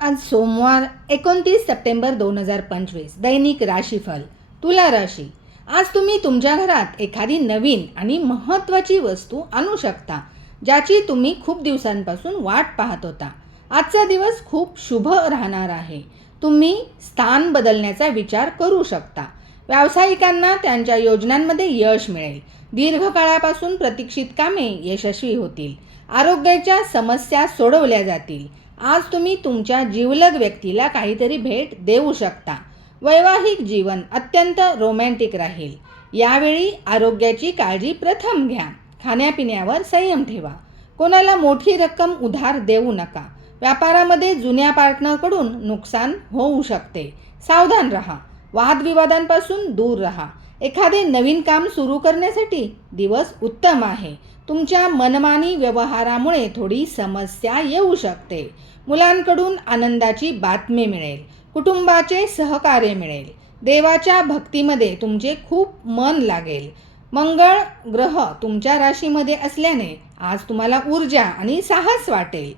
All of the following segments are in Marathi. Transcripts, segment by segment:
आज सोमवार 29 सप्टेंबर 2025 दैनिक राशीफल तुला राशी। आज तुम्ही तुमच्या घरात एखादी नवीन आणि महत्त्वाची वस्तू आणू शकता ज्याची तुम्ही खूप दिवसांपासून वाट पाहत होता। आजचा दिवस खूप शुभ राहणार आहे। तुम्ही स्थान बदलण्याचा विचार करू शकता। व्यावसायिकांना त्यांच्या योजनांमध्ये यश मिळेल। दीर्घकाळापासून प्रतीक्षित कामे यशस्वी होतील। आरोग्याच्या समस्या सोडवल्या जातील। आज तुम्ही तुमच्या जिवलग व्यक्तीला काहीतरी भेट देऊ शकता। वैवाहिक जीवन अत्यंत रोमॅन्टिक राहील। यावेळी आरोग्याची काळजी प्रथम घ्या। खाण्यापिण्यावर संयम ठेवा। कोणाला मोठी रक्कम उधार देऊ नका। व्यापारामध्ये जुन्या पार्टनरकडून नुकसान होऊ शकते। सावधान राहा। वादविवादांपासून दूर राहा। एखादे नवीन काम सुरू करण्यासाठी दिवस उत्तम आहे। तुमच्या मनमानी व्यवहारामुळे थोडी समस्या येऊ शकते। मुलांकडून आनंदाची बातमी मिळेल। कुटुंबाचे सहकार्य मिळेल। देवाच्या भक्तीमध्ये तुमचे खूप मन लागेल। मंगळ ग्रह तुमच्या राशीमध्ये असल्याने आज तुम्हाला ऊर्जा आणि साहस वाटेल।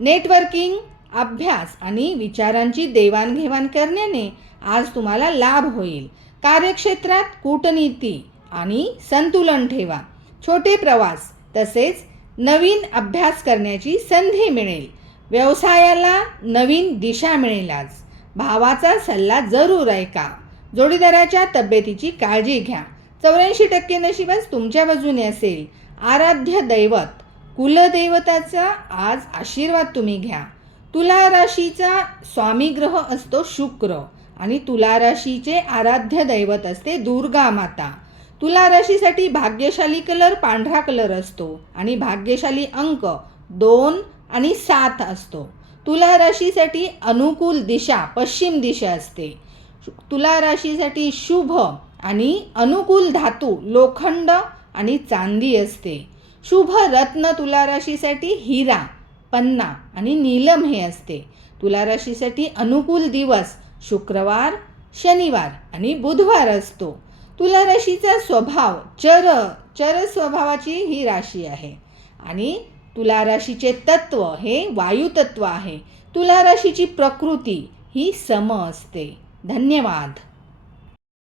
नेटवर्किंग, अभ्यास आणि विचारांची देवाणघेवाण करण्याने आज तुम्हाला लाभ होईल। कार्यक्षेत्रात कूटनीती आणि संतुलन ठेवा। छोटे प्रवास तसेच नवीन अभ्यास करण्याची संधी मिळेल। व्यवसायाला नवीन दिशा मिळेल। आज भावाचा सल्ला जरूर ऐका। जोडीदाराच्या तब्येतीची काळजी घ्या। 84% नशीबच तुमच्या बाजूने असेल। आराध्य दैवत कुलदैवताचा आज आशीर्वाद तुम्ही घ्या। तुला राशीचा स्वामी ग्रह असतो शुक्र आणि तुला राशीचे आराध्य दैवत असते दुर्गा माता। तुला राशीसाठी भाग्यशाली कलर पांढरा कलर असतो आणि भाग्यशाली अंक 2 आणि 7 असतो। तुला राशीसाठी अनुकूल दिशा पश्चिम दिशा असते। तुला राशीसाठी शुभ आणि अनुकूल धातू लोखंड आणि चांदी असते। शुभ रत्न तुला राशीसाठी हिरा, पन्ना आणि नीलम हे असते। तुला राशीसाठी अनुकूल दिवस शुक्रवार, शनिवार आणि बुधवार असतो। तुला राशीचा स्वभाव चर स्वभावाची ही राशी आहे आणि तुला राशीचे तत्व हे वायू तत्व आहे। तुला राशीची प्रकृती ही सम असते। धन्यवाद।